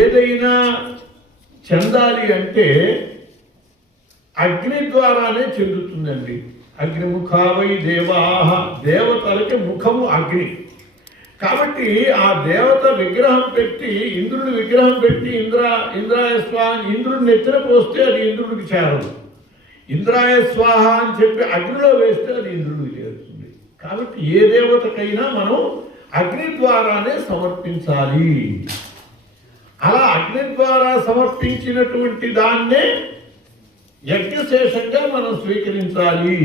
ఏదైనా చెందాలి అంటే అగ్ని ద్వారానే చెందుతుందండి. అగ్నిముఖావై దేవాహ, దేవతలకి ముఖము అగ్ని. కాబట్టి ఆ దేవత విగ్రహం పెట్టి, ఇంద్రుడి విగ్రహం పెట్టి ఇంద్రాయ స్వాహ ఇంద్రుడిని నెత్తిన పోస్తే అది ఇంద్రుడికి చేరదు. ఇంద్రాయ స్వాహ అని చెప్పి అగ్నిలో వేస్తే అది ఇంద్రుడికి చేరుతుంది. కాబట్టి ఏ దేవతకైనా మనం అగ్ని ద్వారానే సమర్పించాలి. అలా అగ్ని ద్వారా సమర్పించినటువంటి దాన్నే యజ్ఞశేషంగా మనం స్వీకరించాలి.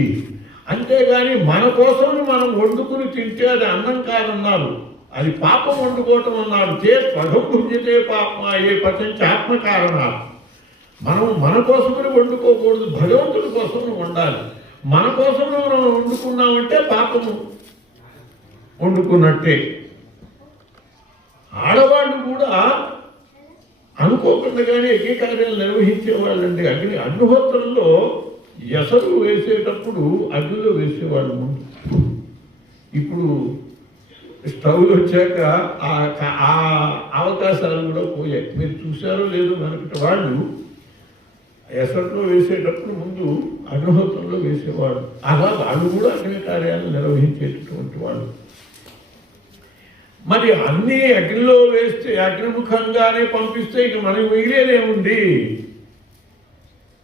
అంతేగాని మన కోసం మనం వండుకుని తింటే అది అన్నం కాదన్నారు, అది పాపం వండుకోవటం అన్నాడు. త్వగం భుంజితే పాపమా ఏ పచంచ ఆత్మకారణాలు. మనం మన కోసమని వండుకోకూడదు, భగవంతుడి కోసం వండాలి. మన కోసం మనం వండుకున్నామంటే పాపము వండుకున్నట్టే. ఆడవాళ్ళు కూడా అనుకోకుండానే యజ్ఞ కార్యాలు నిర్వహించేవాళ్ళండి. అగ్నిహోత్రంలో ఎసరు వేసేటప్పుడు అగ్నిలో వేసేవాళ్ళు ముందు. ఇప్పుడు స్టవ్లు వచ్చాక ఆ అవకాశాలు కూడా పోయాయి. మీరు చూసారో లేదో మనకి వాళ్ళు ఎసట్లో వేసేటప్పుడు ముందు అగ్నిహోత్రంలో వేసేవాడు. అలా వాళ్ళు కూడా అగ్ని కార్యాలు నిర్వహించేటటువంటి వాళ్ళు. మరి అన్నీ అగ్నిలో వేస్తే అగ్నిముఖంగానే పంపిస్తే ఇక మనకి మిగిలేదేముంది?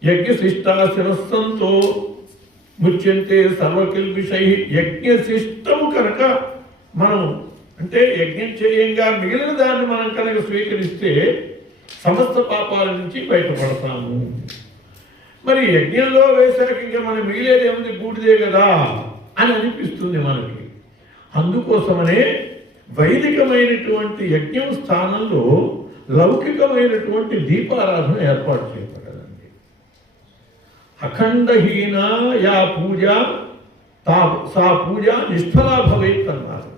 యజ్ఞశిష్టాశిరస్సంతో ముచ్యంతే సర్వకిల్బిషై. యజ్ఞశిష్టం కనుక మనం అంటే యజ్ఞం చేయంగా మిగిలిన దాన్ని మనం కనుక స్వీకరిస్తే సమస్త పాపాల నుంచి బయటపడతాము. మరి యజ్ఞంలో వేశాక ఇంకా మనం మిగిలేది ఏముంది? బూడిదే కదా అని అనిపిస్తుంది మనకి. అందుకోసమనే వైదికమైనటువంటి యజ్ఞం స్థానంలో లౌకికమైనటువంటి దీపారాధన ఏర్పాటు చేయబడదండి. అఖండహీన యా పూజ సా పూజ నిష్ఫలా భవేత్ అన్నారు.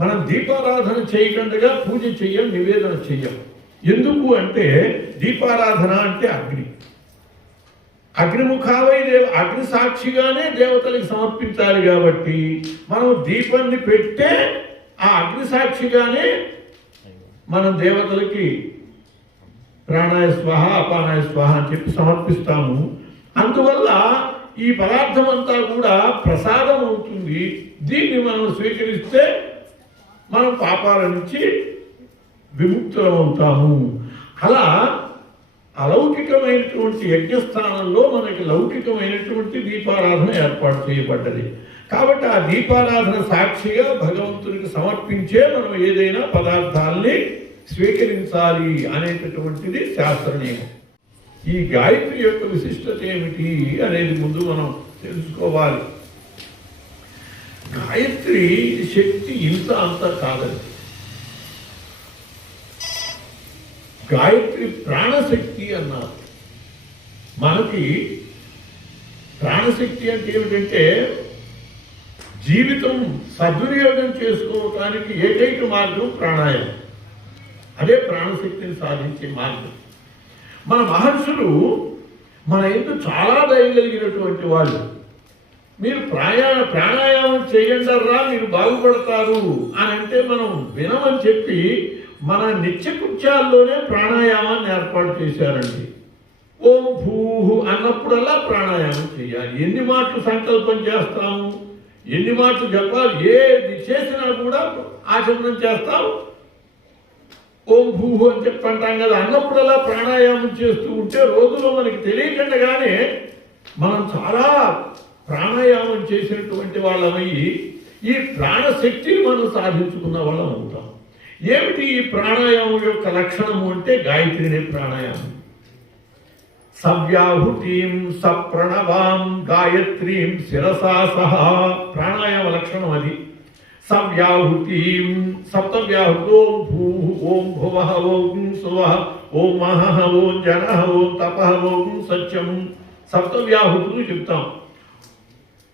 మనం దీపారాధన చేయకుండా పూజ చెయ్యం, నివేదన చెయ్యం. ఎందుకు అంటే దీపారాధన అంటే అగ్ని. అగ్నిముఖావై అగ్ని సాక్షిగానే దేవతలకు సమర్పించాలి. కాబట్టి మనం దీపాన్ని పెట్టే ఆ అగ్ని సాక్షిగానే మనం దేవతలకి ప్రాణాయ స్వాహ అపానాయ స్వాహ అని చెప్పి సమర్పిస్తాము. అందువల్ల ఈ పదార్థం అంతా కూడా ప్రసాదం అవుతుంది. దీన్ని మనం స్వీకరిస్తే మనం పాపాల నుంచి విముక్తులమవుతాము. అలా అలౌకికమైనటువంటి యజ్ఞస్థానంలో మనకి లౌకికమైనటువంటి దీపారాధన ఏర్పాటు చేయబడ్డది. కాబట్టి ఆ దీపారాధన సాక్షిగా భగవంతునికి సమర్పించే మనం ఏదైనా పదార్థాల్ని స్వీకరించాలి అనేటటువంటిది శాస్త్ర నియమం. ఈ గాయత్రి యొక్క విశిష్టత ఏమిటి అనేది ముందు మనం తెలుసుకోవాలి. గాయత్రి శక్తి ఇంత అంత కాదండి. గాయత్రి ప్రాణశక్తి అన్నారు. మనకి ప్రాణశక్తి అంటే ఏమిటంటే జీవితం సద్వినియోగం చేసుకోవటానికి ఏకైక మార్గం ప్రాణాయామం. అదే ప్రాణశక్తిని సాధించే మార్గం. మన మహర్షులు మన ఎందు చాలా దయగలిగినటువంటి వాళ్ళు. మీరు ప్రాణాయామం చేయండర్రా మీరు బాగుపడతారు అని అంటే మనం వినమని చెప్పి మన నిత్యకృత్యాల్లోనే ప్రాణాయామాన్ని ఏర్పాటు చేశారండి. ఓం భూహు అన్నప్పుడల్లా ప్రాణాయామం చేయాలి. ఎన్ని మాటలు సంకల్పం చేస్తాము, ఎన్ని మాటలు చెప్పాలి, ఏది చేసినా కూడా ఆచరణం చేస్తాం. ఓం భూహు అని చెప్పంటాం కదా, అన్నప్పుడల్లా ప్రాణాయామం చేస్తూ ఉంటే రోజులో మనకి తెలియకుండానే మనం చాలా ప్రాణాయామం చేసినటువంటి వాళ్ళమయ్యి ఈ ప్రాణశక్తిని మనం సాధించుకున్న వాళ్ళం అవుతాం. ఏమిటి ఈ ప్రాణాయామం యొక్క లక్షణము అంటే గాయత్రినే ప్రాణాయామం. సవ్యాహుతిం సప్రణవాం గాయత్రీం శిరసా సహా ప్రాణాయామ లక్షణం అది. సవ్యాహుతిం సప్తవ్యాహుతి ఓం భూః ఓం భువః ఓం సువః ఓం మహః ఓం జనః ఓం తపః ఓం సత్యం సప్తవ్యాహుతులు చెప్తాం.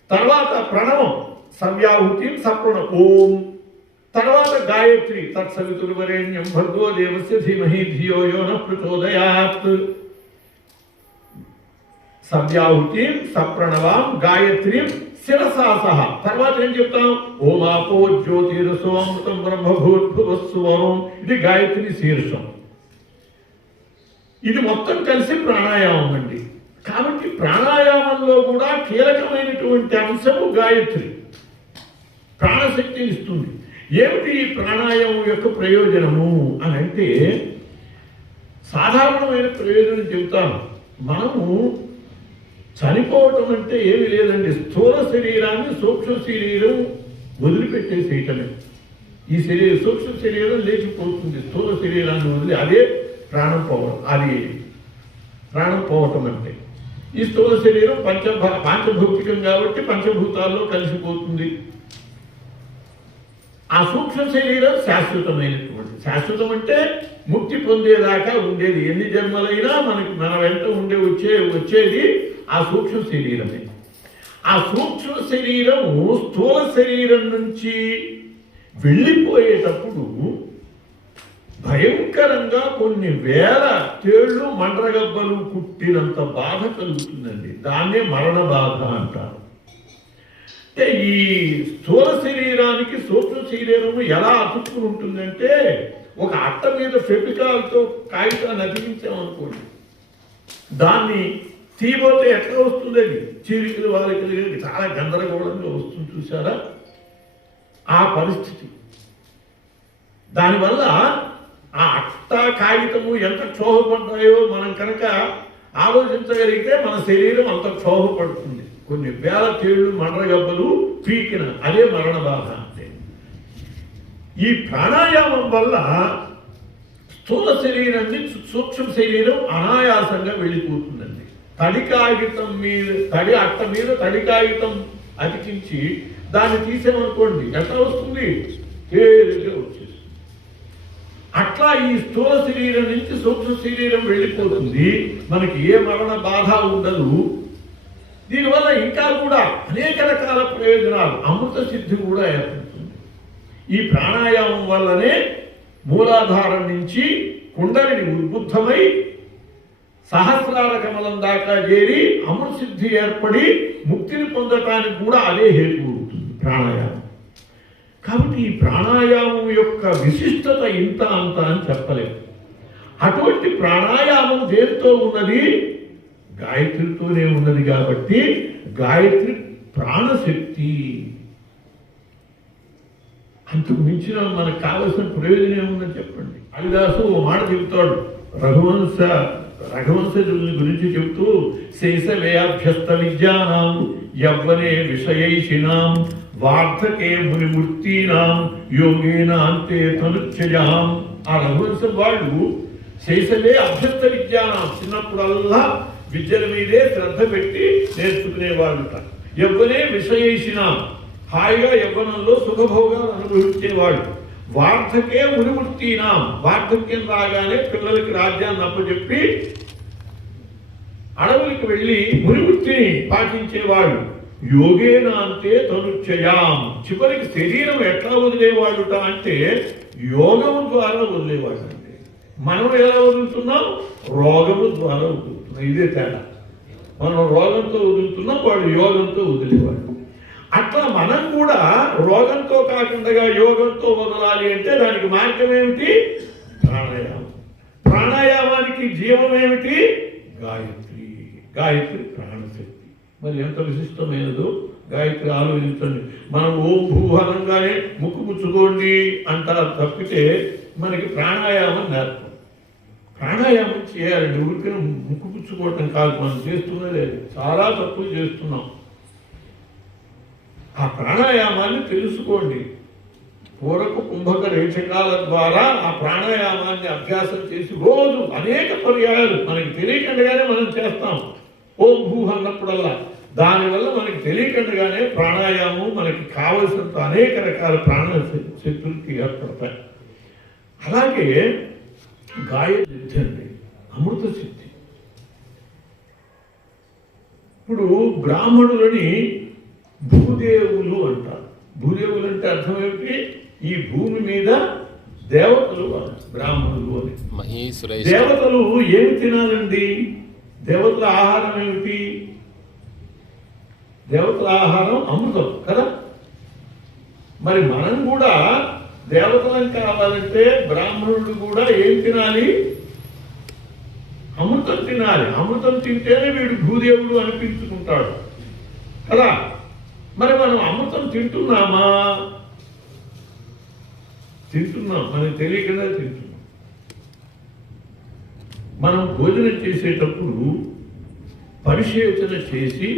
తర్వాత ప్రణవం సవ్యాహుతిం సప్రణ ఓం. తర్వాత గాయత్రి తత్సవితుర్వరేణ్యం భర్గో దేవస్య ధీమహి ధియో యో నః ప్రచోదయాత్. సవ్యాహుతిం సప్రణవాం గాయత్రీం శిరసా సహ. తర్వాత ఏం చెప్తాం? ఓమాపో జ్యోతిరసోమృతం బ్రహ్మభూర్భువస్సువరం. ఇది గాయత్రి శీర్షం. ఇది మొత్తం కలిసి ప్రాణాయామం అండి. కాబట్టి ప్రాణాయామంలో కూడా కీలకమైనటువంటి అంశము గాయత్రి ప్రాణశక్తిని ఇస్తుంది. ఏమిటి ఈ ప్రాణాయామం యొక్క ప్రయోజనము అని అంటే సాధారణమైన ప్రయోజనం చెబుతాను. మనము చనిపోవటం అంటే ఏమి లేదండి, స్థూల శరీరాన్ని సూక్ష్మ శరీరం వదిలిపెట్టేసేయటమే. ఈ సూక్ష్మ శరీరం లేచిపోతుంది, స్థూల శరీరాన్ని వదిలి, అదే ప్రాణం పోవడం. అది ప్రాణం పోవటం అంటే ఈ స్థూల శరీరం పంచభౌతికం కాబట్టి పంచభూతాల్లో కలిసిపోతుంది. ఆ సూక్ష్మ శరీరం శాశ్వతమైనటువంటి, శాశ్వతం అంటే ముక్తి పొందేదాకా ఉండేది, ఎన్ని జన్మలైనా మనకి మన వెంట వచ్చేది ఆ సూక్ష్మ శరీరమే. ఆ సూక్ష్మ శరీరము స్థూల శరీరం నుంచి వెళ్ళిపోయేటప్పుడు భయంకరంగా కొన్ని వేల తేళ్లు మండ్రగబ్బలు కుట్టినంత బాధ కలుగుతుందండి. దాన్నే మరణ బాధ అంటారు. అంటే ఈ స్థూల శరీరానికి సూక్ష్మ శరీరము ఎలా అతుక్కుని ఉంటుందంటే ఒక అట్ట మీద ఫెవికాల్తో కాగితాన్ని అతికించామనుకోండి, దాన్ని తీయబోతే ఎట్లా వస్తుంది, అది చీలికలు వాలికలు చాలా గందరగోళంగా వస్తుంది, చూసారా ఆ పరిస్థితి. దానివల్ల ఆ అట్ట కాగితము ఎంత క్షోభపడ్డాయో మనం కనుక ఆలోచించగలిగితే మన శరీరం అంత క్షోభపడుతుంది. కొన్ని వేల తేళ్లు మండ్రగబ్బలు పీకిన, అదే మరణ బాధ అంటే. ఈ ప్రాణాయామం వల్ల స్థూల శరీరం నుంచి సూక్ష్మ శరీరం అనాయాసంగా వెళ్ళిపోతుందండి. తడి కాగితం మీద, తడి అట్ట మీద తడి కాగితం అతికించి దాన్ని తీసామనుకోండి, ఎట్లా వస్తుంది, తేలిగ్గా వచ్చేస్తుంది. అట్లా ఈ స్థూల శరీరం నుంచి సూక్ష్మ శరీరం వెళ్ళిపోతుంది, మనకి ఏ మరణ బాధ ఉండదు. దీనివల్ల ఇంకా కూడా అనేక రకాల ప్రయోజనాలు, అమృత సిద్ధి కూడా ఏర్పడుతుంది. ఈ ప్రాణాయామం వల్లనే మూలాధారం నుంచి కుండలిని ఉద్బుద్ధమై సహస్రార కమలం దాకా చేరి అమృత సిద్ధి ఏర్పడి ముక్తిని పొందటానికి కూడా అదే హేతు అవుతుంది ప్రాణాయామం. కాబట్టి ఈ ప్రాణాయామం యొక్క విశిష్టత ఇంత అంత అని చెప్పలేము. అటువంటి ప్రాణాయామం దేంతో ఉన్నది, గాయత్రితోనే ఉన్నది. కాబట్టి గాయత్రి ప్రాణశక్తి. అంతకు మించిన మనకు కావలసిన ప్రయోజనం ఏముందని చెప్పండి. కాళిదాసు ఓ మాట చెబుతాడు, రఘువంశజుల్ని గురించి చెబుతూ, శైశవేభ్యస్త విద్యానాం యవ్వనే విషయైషిణాం వార్ధకే మునిమూర్తీనాం యోగేన అంతే తనుచ్చయాం. ఆ రఘువంశం వాళ్ళు శైశవే అభ్యస్త విద్యానాం, చిన్నప్పుడల్లా విద్యల మీదే శ్రద్ధ పెట్టి నేర్చుకునేవాళ్ళు. యవ్వనే విషయేషినాం, హాయిగా యవ్వనంలో సుఖభోగాలు అనుభవించేవాళ్ళు. వార్ధకే మునిమూర్తీనాం, వార్ధక్యం రాగానే పిల్లలకి రాజ్యాన్ని అప్పచెప్పి అడవులకు వెళ్ళి మునివృత్తిని పాటించేవాళ్ళు. యోగేన అంతే తనుచ్చయాం, చివరికి శరీరం ఎట్లా వదిలేవాళ్ళుట అంటే యోగము ద్వారా వదిలేవాళ్ళు. అంటే మనం ఎలా వదులుతున్నాం, రోగము ద్వారా వదులుతున్నాం. ఇదే తేడా. మనం రోగంతో వదులుతున్నాం, వాడు యోగంతో వదిలేవాడు. అట్లా మనం కూడా రోగంతో కాకుండా యోగంతో వదలాలి అంటే దానికి మార్గం ఏమిటి, ప్రాణాయామం. ప్రాణాయామానికి జీవం ఏమిటి, గాయత్రి. గాయత్రి ప్రాణశక్తి. మరి ఎంత విశిష్టమైనదో గాయత్రి ఆలోచించండి. మనం ఓం భూ అనగానే ముక్కు పుచ్చుకోండి అంటారు తప్పితే మనకి ప్రాణాయామం నేర్పం. ప్రాణాయామం చేయాలండి, ఊరికే ముక్కు పుచ్చుకోవటం కాదు మనం చేస్తున్నది. చాలా తప్పులు చేస్తున్నాం. ఆ ప్రాణాయామాన్ని తెలుసుకోండి. పూరక కుంభక రేచకాల ద్వారా ఆ ప్రాణాయామాన్ని అభ్యాసం చేసి రోజు అనేక పర్యాయాలు మనకి తెలియకుండానే మనం చేస్తాం. ఓం భూ అన్నప్పుడల్లా దానివల్ల మనకి తెలియకుండానే ప్రాణాయామం మనకి కావలసినంత అనేక రకాల ప్రాణ శక్తులకి ఏర్పడతాయి. అలాగే గాయత్రి అండి అమృత సిద్ధి. ఇప్పుడు బ్రాహ్మణులని భూదేవులు అంటారు. భూదేవులు అంటే అర్థం ఏమిటి, ఈ భూమి మీద దేవతలు బ్రాహ్మణులు అని. దేవతలు ఏమి తినాలండి, దేవతల ఆహారం ఏమిటి, దేవతల ఆహారం అమృతం కదా. మరి మనం కూడా దేవతలను కావాలంటే బ్రాహ్మణుడు కూడా ఏం తినాలి, అమృతం తినాలి. అమృతం తింటేనే వీడు భూదేవుడు అనిపించుకుంటాడు కదా. మరి మనం అమృతం తింటున్నామా? తింటున్నాం, మనకి తెలియకుండా తింటున్నాం. మనం భోజనం చేసేటప్పుడు పరిశేచన చేసి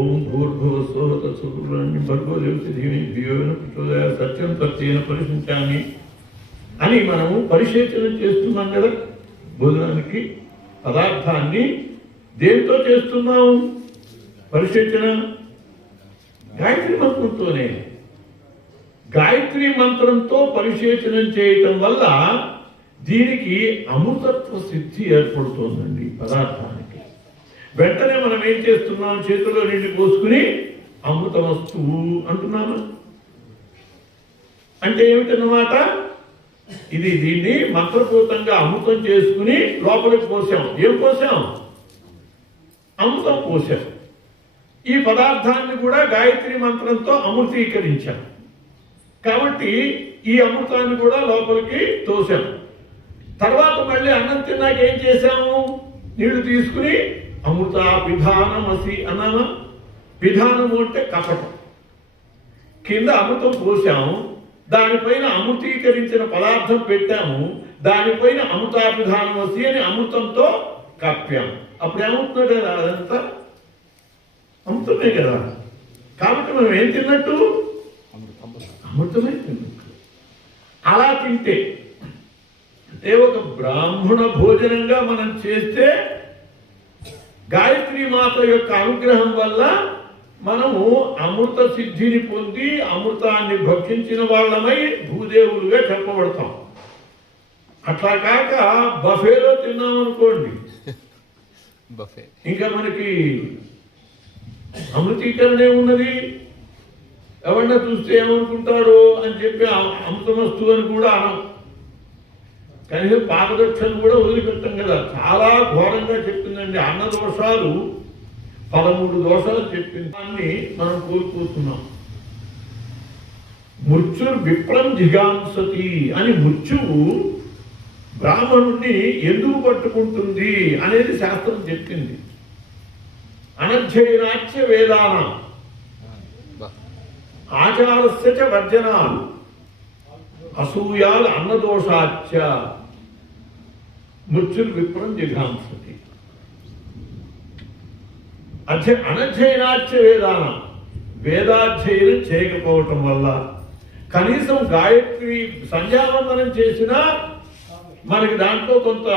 ఓం భూర్భువస్సుః తత్సవితుర్వరేణ్యం భర్గో దేవస్య ధీమహి ధియో యో నః ప్రచోదయాత్ సత్యం సత్యేన పరిశుంచామి అని మనము పరిశేచన చేస్తున్నాం కదా. భోజనానికి పదార్థాన్ని దేంతో చేస్తున్నాం పరిశేచన? గాయత్రి మంత్రంతోనే. గాయత్రి మంత్రంతో పరిశేచనం చేయటం వల్ల దీనికి అమృతత్వ సిద్ధి ఏర్పడుతోందండి పదార్థానికి. వెంటనే మనం ఏం చేస్తున్నాం? చేతిలో నీళ్లు పోసుకుని అమృతమస్తు అంటున్నాము. అంటే ఏమిటన్నమాట? దీన్ని మంత్రపూతంగా అమృతం చేసుకుని లోపలికి పోసాం. ఏం పోసాం? అమృతం పోసాం. ఈ పదార్థాన్ని కూడా గాయత్రి మంత్రంతో అమృతీకరించాం. కాబట్టి ఈ అమృతాన్ని కూడా లోపలికి తోసాం. తర్వాత మళ్ళీ అన్నం తిన్నాక ఏం చేశాము? నీళ్లు తీసుకుని అమృత పిధానమసి అన్నామా? పిధానము అంటే కపటం. కింద అమృతం పోసాము, దానిపైన అమృతీకరించిన పదార్థం పెట్టాము, దానిపైన అమృతాపిధానమసి అని అమృతంతో కప్పాము. అప్పుడు ఏమవుతున్నాడు? అదంతా అమృతమే కదా. కాబట్టి మనం ఏం తిన్నట్టు? అమృతమే తిన్నట్టు. అలా తింటే అంటే ఒక బ్రాహ్మణ భోజనంగా మనం చేస్తే గాయత్రి మాత యొక్క అనుగ్రహం వల్ల మనము అమృత సిద్ధిని పొంది అమృతాన్ని భక్షించిన వాళ్ళమై భూదేవులుగా చెప్పబడతాం. అట్లా కాక బఫేలో తిన్నామనుకోండి, ఇంకా మనకి అమృతీకరణే ఉన్నది. ఎవరన్నా చూస్తే ఏమనుకుంటారు అని చెప్పి అమృతమస్తు అని కూడా అనం. కనీసం పాకదక్షను కూడా వదిలిపెట్టాం కదా. చాలా ఘోరంగా చెప్పిందండి. అన్న దోషాలు 13 దోషాలు చెప్పింది. దాన్ని మనం కోల్పోతున్నాం. మృత్యుర్ విప్రం జిగాంసతి అని మృత్యువు బ్రాహ్మణుణ్ణి ఎందుకు పట్టుకుంటుంది అనేది శాస్త్రం చెప్పింది. అనధ్యయనాచ్య వేదానం ఆచారస్య చ వర్జనాలు అసూయాలు అన్నదోషాచ్య మృత్యుర్ విప్రం జిఘాంసతి. అనధ్యయనాచ్య వేదానం వేదాధ్యయనం చేయకపోవటం వల్ల కనీసం గాయత్రి సంధ్యావందనం చేసినా మనకి దాంట్లో కొంత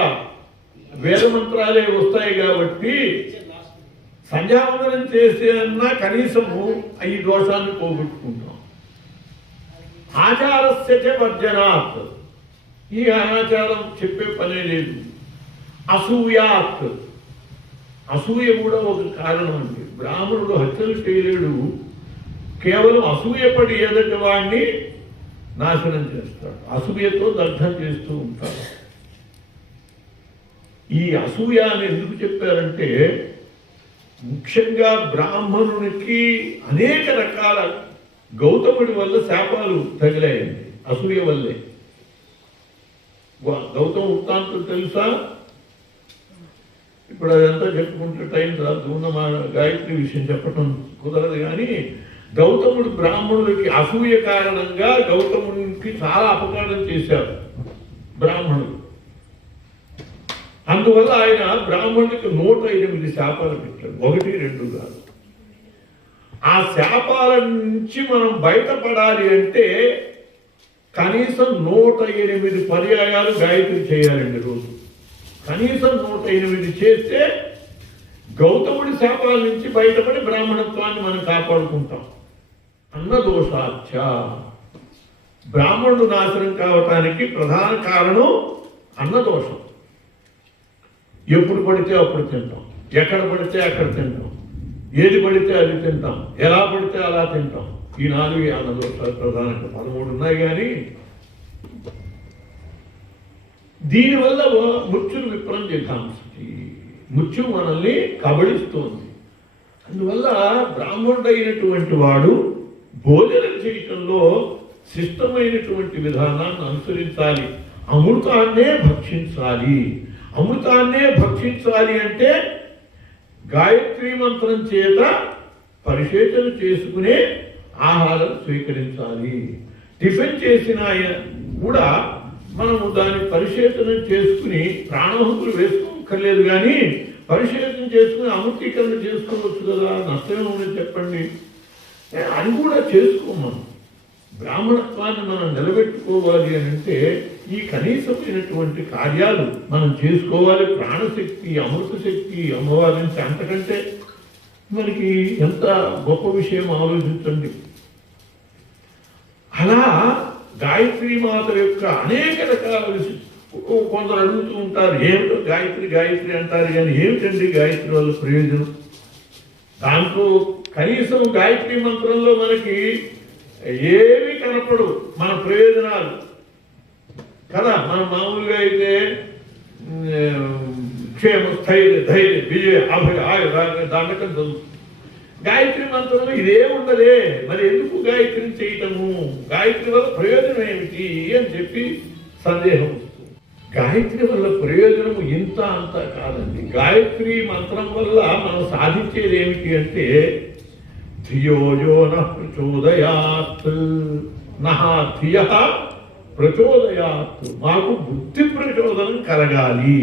వేద మంత్రాలే వస్తాయి కాబట్టి సంధ్యావందనం చేసేనా కనీసము ఈ దోషాన్ని పోగొట్టుకుంటాం. ఆచారస్య వర్జనాత్ ఈ అనాచారం చెప్పే పనే లేదు. అసూయాత్ అసూయ కూడా ఒక కారణం అండి. బ్రాహ్మణుడు హత్యలు చేయలేడు, కేవలం అసూయపడి ఏదంటే వాడిని నాశనం చేస్తాడు. అసూయతో దగ్ధం చేస్తూ ఉంటాడు. ఈ అసూయ అని ఎందుకు చెప్పారంటే ముఖ్యంగా బ్రాహ్మణునికి అనేక రకాల గౌతముడి వల్ల శాపాలు తగిలాయండి అసూయ వల్లే. గౌతమ వృత్తాంతం తెలుసా? ఇప్పుడు అదంతా చెప్పుకుంటే టైం రాదు, ఉన్న మా గాయత్రి విషయం చెప్పటం కుదరదు. కానీ గౌతముడు బ్రాహ్మణులకి అసూయ కారణంగా గౌతమునికి చాలా అపకారం చేశారు బ్రాహ్మణుడు. అందువల్ల ఆయన బ్రాహ్మణుడికి 108 శాపాలు పెట్టాడు, 1, 2 కాదు. ఆ శాపాల నుంచి మనం బయటపడాలి అంటే కనీసం 108 పర్యాయాలు గాయత్రి చేయాలండి రోజు. కనీసం 108 చేస్తే గౌతముడి శాపాల నుంచి బయటపడి బ్రాహ్మణత్వాన్ని మనం కాపాడుకుంటాం. అన్నదోషాచ బ్రాహ్మణుడు నాశనం కావటానికి ప్రధాన కారణం అన్నదోషం. ఎప్పుడు పడితే అప్పుడు తింటాం, ఎక్కడ పడితే అక్కడ తింటాం, ఏది పడితే అది తింటాం, ఎలా పడితే అలా తింటాం. ఈ 4 అన్నదోషాలు ప్రధానంగా 13 ఉన్నాయి. కానీ దీనివల్ల మృత్యులు విప్రం జిఘాంసతి, మృత్యు మనల్ని కబళిస్తోంది. అందువల్ల బ్రాహ్మణుడైనటువంటి వాడు భోజనం చేయటంలో శిష్టమైనటువంటి విధానాన్ని అనుసరించాలి. అమృతాన్నే భక్షించాలి. అమృతాన్నే భక్షించాలి అంటే గాయత్రీ మంత్రం చేత పరిశేచన చేసుకునే ఆహారం స్వీకరించాలి. టిఫిన్ చేసిన కూడా మనము దాన్ని పరిశేచన చేసుకుని ప్రాణాహుతులు వేసుకోక్కర్లేదు, కానీ పరిశేచన చేసుకుని అమృతీకరణ చేసుకోవచ్చు కదా, నష్టమేమో చెప్పండి. అది కూడా చేసుకోమను. బ్రాహ్మణత్వాన్ని మనం నిలబెట్టుకోవాలి అని అంటే ఈ కనీసమైనటువంటి కార్యాలు మనం చేసుకోవాలి. ప్రాణశక్తి, అమృత శక్తి అమ్మవారి నుంచి అంతకంటే మనకి ఎంత గొప్ప విషయం ఆలోచించండి. అలా గాయత్రీ మాత యొక్క అనేక రకాల కొందరు అడుగుతూ ఉంటారు, ఏమిటో గాయత్రి గాయత్రి అంటారు, కానీ ఏమిటండి గాయత్రి వల్ల ప్రయోజనం? దాంట్లో కనీసం గాయత్రీ మంత్రంలో మనకి ఏవి కనపడు మన ప్రయోజనాలు కదా. మనం మామూలుగా అయితే క్షేమ, స్థైర్య, ధైర్య, విజయ, అభయ, దానకం చదువు. గాయత్రి మంత్రంలో ఇదే ఉండదే, మరి ఎందుకు గాయత్రిని చేయటము? గాయత్రి వల్ల ప్రయోజనం ఏమిటి అని చెప్పి సందేహం వస్తుంది. గాయత్రి వల్ల ప్రయోజనము ఇంత అంత కాదండి. గాయత్రి మంత్రం వల్ల మనం సాధించేది ఏమిటి అంటే ధియోజో నః ప్రచోదయాత్, నః ధియః ప్రచోదయాత్, మాకు బుద్ధి ప్రచోదనం కలగాలి.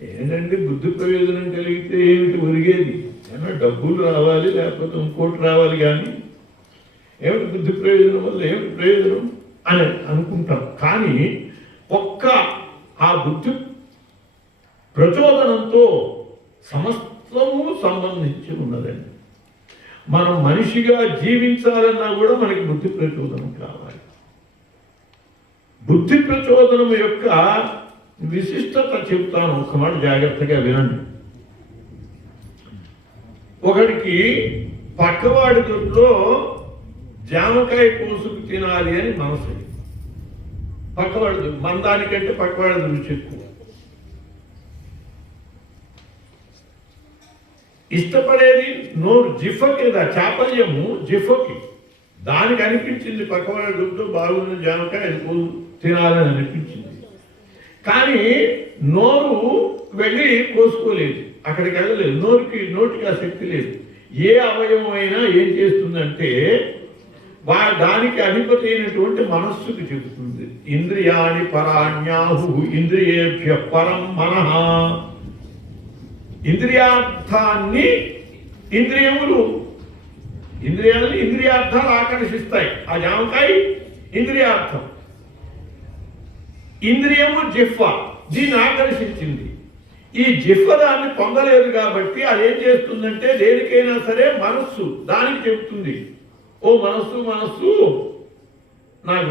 ఏంటంటే బుద్ధి ప్రయోజనం కలిగితే ఏమిటి ఒరిగేది? ఏమన్నా డబ్బులు రావాలి, లేకపోతే ఇంకోటి రావాలి, కానీ ఏమిటి బుద్ధి ప్రయోజనం వల్ల ఏమిటి ప్రయోజనం అని అనుకుంటాం. కానీ ఒక్క ఆ బుద్ధి ప్రచోదనంతో సమస్తము సంబంధించి ఉన్నదండి. మనం మనిషిగా జీవించాలన్నా కూడా మనకి బుద్ధి ప్రచోదనం కావాలి. బుద్ధి ప్రచోదనం యొక్క విశిష్టత చెప్తాను, ఒక మాట జాగ్రత్తగా వినండి. ఒకడికి పక్కవాడి దొడ్లో జామకాయ కోసుకు తినాలి అని మనసు. పక్కవాడి మందానికంటే పక్కవాడి రుచి ఎక్కువ. ఇష్టపడేది నోరు జిఫకి, చాపల్యము జిఫకి. దానికి అనిపించింది పక్కవాడి దొడ్లో బాగున్న జామకాయ తినాలని అనిపించింది, కానీ నోరు వెళ్ళి కోసుకోలేదు, అక్కడికి వెళ్ళలేదు. నోటికి ఆ శక్తి లేదు. ఏ అవయవం అయినా ఏం చేస్తుందంటే దానికి అధిపతి అయినటువంటి మనస్సుకి చెబుతుంది. ఇంద్రియాణి పరాణ్యాహు ఇంద్రియేభ్య పరం మనః. ఇంద్రియార్థాన్ని ఇంద్రియాలని ఇంద్రియార్థాలు ఆకర్షిస్తాయి. ఆ జామకాయ ఇంద్రియార్థం, ఇంద్రియము జిహ్వ దీన్ని ఆకర్షించింది. ఈ జిహ్వ దాన్ని పొందలేదు కాబట్టి అదేం చేస్తుందంటే దేనికైనా సరే మనస్సు దానికి చెబుతుంది, ఓ మనస్సు మనస్సు నాకు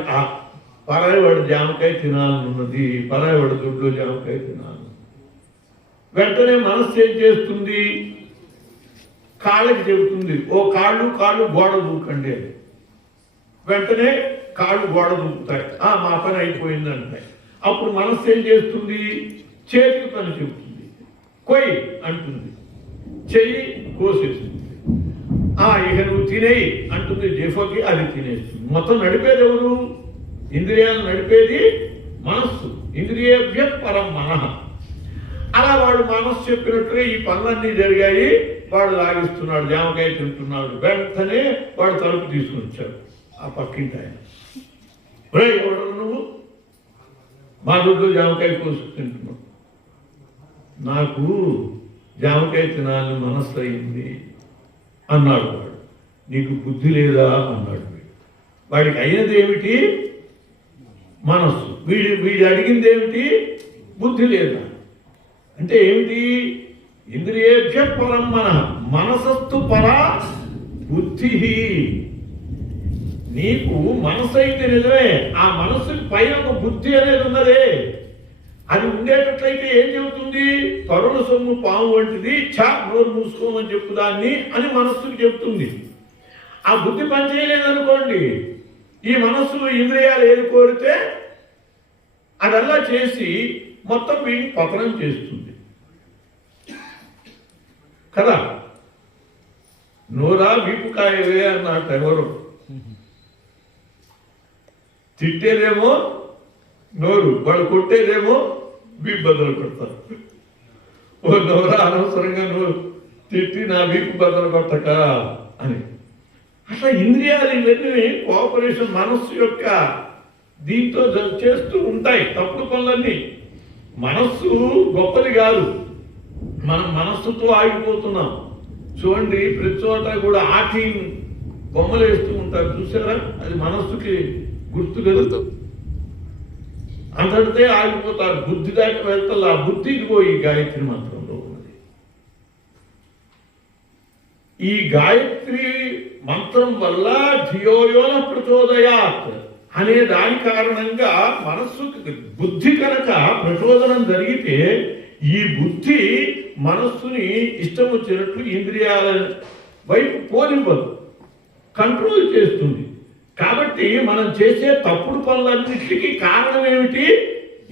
పరాయివాడు జామకాయ తినాలనున్నది, పరాయివాడు దొడ్లో జామకాయ తినాలి. వెంటనే మనస్సు ఏం చేస్తుంది? కాళ్ళకి చెబుతుంది, ఓ కాళ్ళు గోడ దూకండి అని. వెంటనే కాళ్ళు గోడ దూకుతాయి, మా పని అయిపోయింది అంటాయి. అప్పుడు మనస్సు ఏం చేస్తుంది? చేతికి పని చెబుతుంది, కొయ్యి అంటుంది, చెయ్యి కోసేస్తుంది. ఇక నువ్వు తినేయి అంటుంది జిహ్వకి, అది తినేస్తుంది. మొత్తం నడిపేది ఎవరు? ఇంద్రియాలు నడిపేది మనస్సు. ఇంద్రియేభ్య పరం మనః. అలా వాడు మనస్సు చెప్పినట్టుగా ఈ పనులన్నీ జరిగాయి. వాడు లాగిస్తున్నాడు, జామకాయ తింటున్నాడు. వెంటనే వాడు తలుపు తీసుకుని వచ్చాడు ఆ పక్కింటి ఆయన. ఎవడు నువ్వు? మా దొడ్లో జామకాయ కోసుకు తింటున్నావు. నాకు జామకాయ తినాలని మనస్సు అయింది అన్నాడు వాడు. నీకు బుద్ధి లేదా అన్నాడు వీడు. వాడికి అయినది ఏమిటి? మనస్సు. వీడు అడిగింది ఏమిటి? బుద్ధి లేదా. అంటే ఏమిటి? ఇంద్రియేభ్య పరం మనః, మనసస్తు పరా బుద్ధి. నీకు మనసు అయితే నిజమే, ఆ మనస్సుకి పైన ఒక బుద్ధి అనేది ఉన్నదే. అది ఉండేటట్లయితే ఏం చెబుతుంది? పరుల సొమ్ము పాము వంటిది, నోరు మూసుకోమని చెప్పు దాన్ని అని మనస్సుకి చెబుతుంది. ఆ బుద్ధి పనిచేయలేదనుకోండి, ఈ మనస్సు ఇంద్రియాలు ఏది కోరితే అదల్లా చేసి మొత్తం వీడిని పతనం చేస్తుంది కదా. నోరా వీపుకాయవే అన్నట్టు ఎవరు తిట్టేదేమో నోరు, వాళ్ళు కొట్టేదేమో వీపు బదులు కొడతారు. ఓ నోరా అనవసరంగా నోరు తిట్టి నా వీపు బదులు కొట్టక అని. అట్లా ఇంద్రియాలు ఇవన్నీ కోఆపరేషన్ మనస్సు యొక్క దీంతో చేస్తూ ఉంటాయి తప్పుడు పనులన్నీ. మనస్సు గొప్పది కాదు, మనం మనస్సుతో ఆగిపోతున్నాం. చూడండి, ప్రతి చోట కూడా ఆర్టింగ్ బొమ్మలు వేస్తూ ఉంటారు, చూసారా? అది మనస్సుకి గుర్తు కదా. అంతటితే ఆగిపోతారు, బుద్ధి దాకా వెళ్తా. ఆ బుద్ధి ఇదిగో ఈ గాయత్రి మంత్రంలో ఉన్నది. ఈ గాయత్రి మంత్రం వల్ల ధియోయోన ప్రచోదయాత్ అనే దాని కారణంగా మనస్సుకి బుద్ధి కనుక ప్రచోదనం జరిగితే ఈ బుద్ధి మనస్సుని ఇష్టం వచ్చినట్లు ఇంద్రియాల వైపు పోనివ్వదు, కంట్రోల్ చేస్తుంది. కాబట్టి మనం చేసే తప్పుడు పనులన్నిటికీ కారణం ఏమిటి?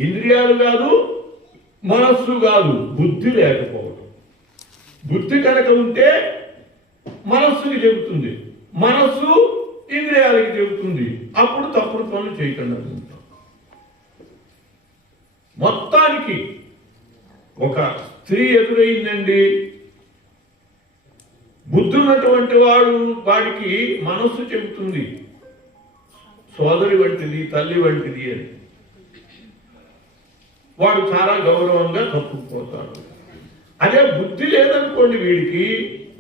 ఇంద్రియాలు కాదు, మనస్సు కాదు, బుద్ధి లేకపోవడం. బుద్ధి కనుక ఉంటే మనస్సుకి చెబుతుంది, మనస్సు ఇంద్రియాలకి చెబుతుంది, అప్పుడు తప్పుడు పనులు చేయకుండా ఉంటాం. మొత్తానికి ఒక స్త్రీ ఎదురైందండి, బుద్ధి ఉన్నటువంటి వాడికి మనస్సు చెబుతుంది సోదరి వంటిది, తల్లి వంటిది అని. వాడు చాలా గౌరవంగా తప్పుకుపోతాడు. అదే బుద్ధి లేదనుకోండి, వీడికి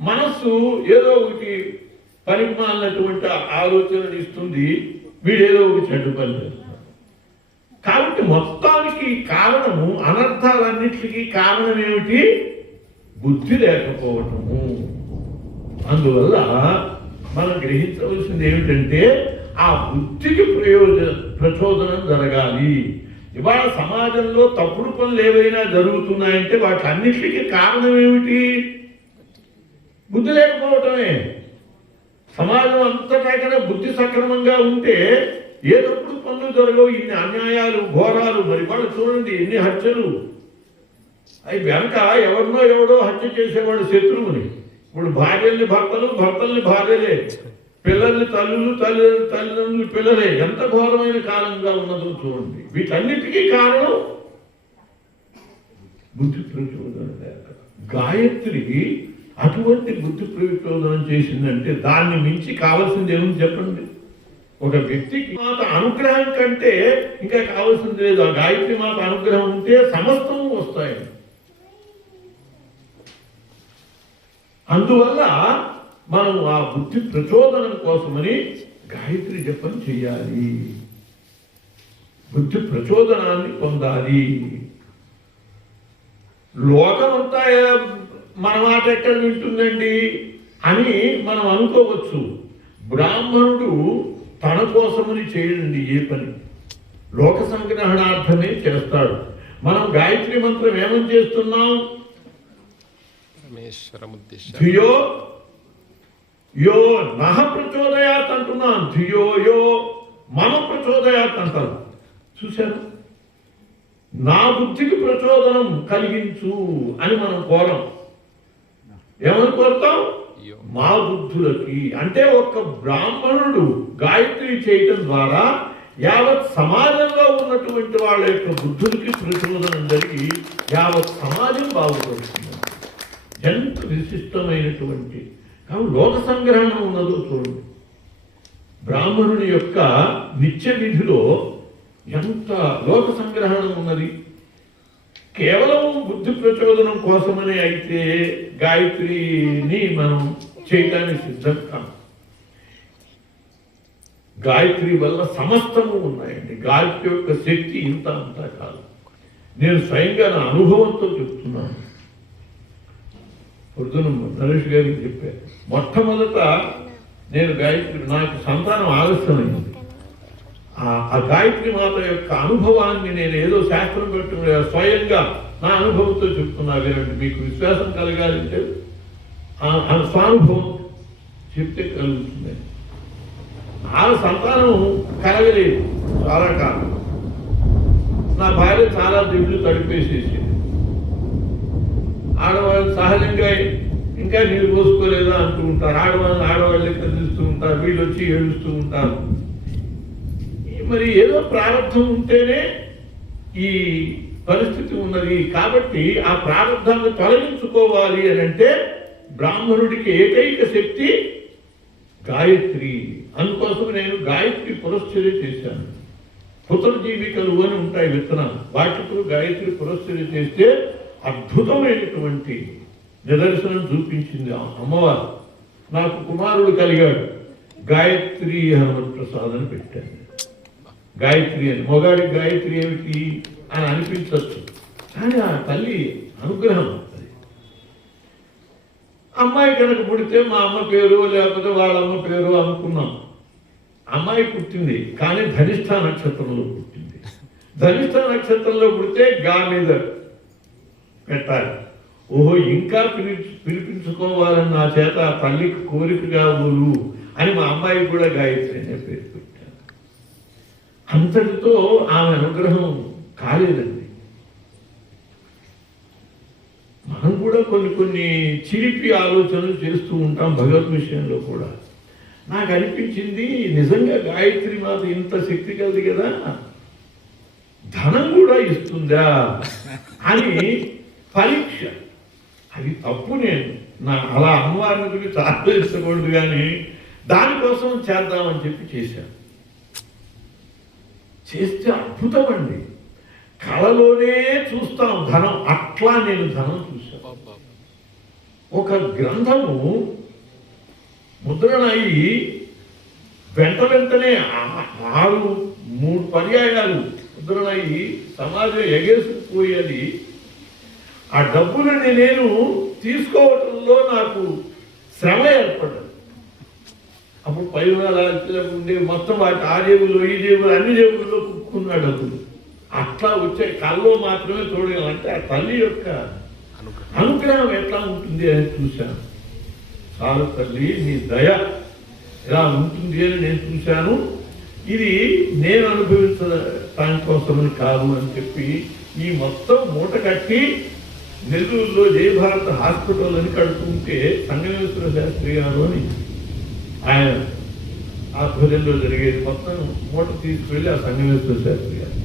మనస్సు ఏదో ఒకటి పరిమాణటువంటి ఆలోచనలు ఇస్తుంది, వీడేదో ఒక చెడ్డ పని చేస్తాడు. కాబట్టి మొత్తానికి కారణము, అనర్థాలన్నిటికీ కారణం ఏమిటి? బుద్ధి లేకపోవటము. అందువల్ల మనం గ్రహించవలసింది ఏమిటంటే ఆ బుద్ధికి ప్రచోదనం జరగాలి. ఇవాళ సమాజంలో తప్పుడు పనులు ఏవైనా జరుగుతున్నాయంటే వాటన్నిటికీ కారణం ఏమిటి? బుద్ధి లేకపోవటమే. సమాజం అంతటా కన్నా బుద్ధి సక్రమంగా ఉంటే ఏ తప్పుడు పనులు జరగవు. ఇన్ని అన్యాయాలు, ఘోరాలు. మరి వాళ్ళు చూడండి ఎన్ని హత్యలు. అవి వెనక ఎవడో హత్య చేసేవాడు శత్రువుని. ఇప్పుడు భార్యల్ని భర్తలు, భర్తల్ని భార్యలే, పిల్లల్ని తల్లులు, తల్లిదండ్రులు పిల్లలే. ఎంత ఘోరమైన కాలంగా ఉన్నదో చూడండి. వీటన్నిటికీ కారణం బుద్ధి ప్రచోదనం లేక. గాయత్రి అటువంటి బుద్ధి ప్రచోదనం చేసిందంటే దాన్ని మించి కావాల్సింది ఏముంది చెప్పండి? ఒక వ్యక్తికి మాత అనుగ్రహం కంటే ఇంకా కావాల్సింది లేదు. ఆ గాయత్రి మాత అనుగ్రహం ఉంటే సమస్తము వస్తాయి. అందువల్ల మనం ఆ బుద్ధి ప్రచోదనం కోసమని గాయత్రి జపం చేయాలి, బుద్ధి ప్రచోదనాన్ని పొందాలి. లోకమంతా మన మాట ఎక్కడ వింటుందండి అని మనం అనుకోవచ్చు. బ్రాహ్మణుడు తన కోసమని చేయడండి ఏ పని, లోక సంగ్రహణార్థమే చేస్తాడు. మనం గాయత్రి మంత్రం ఏమని చేస్తున్నాం? ధియో యో నహ ప్రచోదయాత్ అంటున్నాం. ధియో యో మమ ప్రచోదయాత్ అంటారు. చూశారు? నా బుద్ధికి ప్రచోదనం కలిగించు అని మనం కోరం. ఏమని కోరుతాం? మా బుద్ధులకి. అంటే ఒక్క బ్రాహ్మణుడు గాయత్రి చేయటం ద్వారా యావత్ సమాజంలో ఉన్నటువంటి వాళ్ళ యొక్క బుద్ధులకి ప్రచోదనం జరిగి యావత్ సమాజం బాగుపడుతుంది. ఎంత విశిష్టమైనటువంటి లోక సంగ్రహణం ఉన్నదో చూడండి. బ్రాహ్మణుని యొక్క నిత్య విధిలో ఎంత లోక సంగ్రహణం ఉన్నది. కేవలం బుద్ధి ప్రచోదనం కోసమనే అయితే గాయత్రిని మనం చేయడానికి సిద్ధం కాదు. గాయత్రి వల్ల సమస్తము ఉన్నాయండి. గాయత్రి యొక్క శక్తి ఇంత అంతా కాదు. నేను స్వయంగా నా అనుభవంతో చెప్తున్నాను. పొద్దున నరేష్ గారికి చెప్పాను. మొట్టమొదట నేను గాయత్రి, నాకు సంతానం ఆలస్యమైంది. ఆ గాయత్రి మాత యొక్క అనుభవాన్ని నేను ఏదో శాస్త్రం పెట్టుకునే స్వయంగా నా అనుభవంతో చెప్తున్నా వినండి. మీకు విశ్వాసం కలగాలంటే ఆ స్వానుభవం చెప్తే కలుగుతుంది. ఆ సంతానం కలగలేదు చాలా కాలం. నా భార్య చాలా దిగులు తడిపేసేసింది. ఆడవాళ్ళు సహజంగా ఇంకా నీళ్ళు పోసుకోలేదా అంటూ ఉంటారు. ఆడవాళ్ళు లెక్క తీస్తూ ఉంటారు, వీళ్ళు వచ్చి ఏడుస్తూ ఉంటారు. మరి ఏదో ప్రారంభం ఉంటేనే ఈ పరిస్థితి ఉన్నది. కాబట్టి ఆ ప్రారంధాన్ని తొలగించుకోవాలి అని అంటే బ్రాహ్మణుడికి ఏకైక శక్తి గాయత్రి. అందుకోసం నేను గాయత్రి పురశ్చర్య చేశాను. పుత్రజీవికలు అని ఉంటాయి విత్తనాలు, వాటితో గాయత్రి పురశ్చర్య చేస్తే అద్భుతమైనటువంటి నిదర్శనం చూపించింది అమ్మవారు. నాకు కుమారుడు కలిగాడు, గాయత్రి హనుమత్ ప్రసాద్ అని పెట్టాను. గాయత్రి అని, మొగాడికి గాయత్రి ఏమిటి అని అనిపించవచ్చు, కానీ ఆ తల్లి అనుగ్రహం అది. అమ్మాయి కనుక పుడితే మా అమ్మ పేరు లేకపోతే వాళ్ళ అమ్మ పేరు అనుకున్నాం. అమ్మాయి పుట్టింది, కానీ ధనిష్ఠ నక్షత్రంలో పుట్టింది. ధనిష్ఠ నక్షత్రంలో పుడితే గా మీద పెట్టాలి. ఓహో, ఇంకా పిలిపించుకోవాలని నా చేత ఆ తల్లికి కోరికగా ఊరు అని మా అమ్మాయికి కూడా గాయత్రి అనే పేరు పెట్టాను. అంతటితో ఆమె అనుగ్రహం కాలేదండి. మనం కూడా కొన్ని చిలిపి ఆలోచనలు చేస్తూ ఉంటాం భగవద్ విషయంలో కూడా. నాకు అనిపించింది, నిజంగా గాయత్రి మాత ఇంత శక్తి కలిది కదా, ధనం కూడా ఇస్తుందా అని పరీక్ష. అది తప్పు. నేను అలా అమ్మవారిని గురించి ఆలోచించకూడదు, కానీ దానికోసం చేద్దామని చెప్పి చేశాను. చేస్తే అద్భుతం అండి. కళలోనే చూస్తాం ధనం, అట్లా నేను ధనం చూశాను. ఒక గ్రంథము ముద్రణ అయ్యి వెంటనే 3 పర్యాయాలు ముద్రణ అయ్యి సమాజం ఎగేసుకుపోయేది. ఆ డబ్బులని నేను తీసుకోవటంలో నాకు శ్రమ ఏర్పడ్డది. అప్పుడు 10,000 ఉండే మొత్తం వాటి ఆ జేబులు ఈ జేబులు అన్ని జేబుల్లో కుక్కున్న డబ్బులు అట్లా వచ్చే కళ్ళలో మాత్రమే చూడగలంటే ఆ తల్లి యొక్క అనుగ్రహం ఎట్లా ఉంటుంది అని చూశాను. చాలు తల్లి, నీ దయ ఎలా ఉంటుంది అని నేను చూశాను. ఇది నేను అనుభవించడానికి కోసమని కాదు అని చెప్పి ఈ మొత్తం మూట కట్టి నెల్లూరులో జయభారత్ హాస్పిటల్ అని కడుతుంటే సంగమేశ్వర శాస్త్రి గారు అని ఆయన ఆధ్వర్యంలో జరిగేది. మొత్తం మూట తీసుకువెళ్ళి ఆ సంగమేశ్వర శాస్త్రి గారు.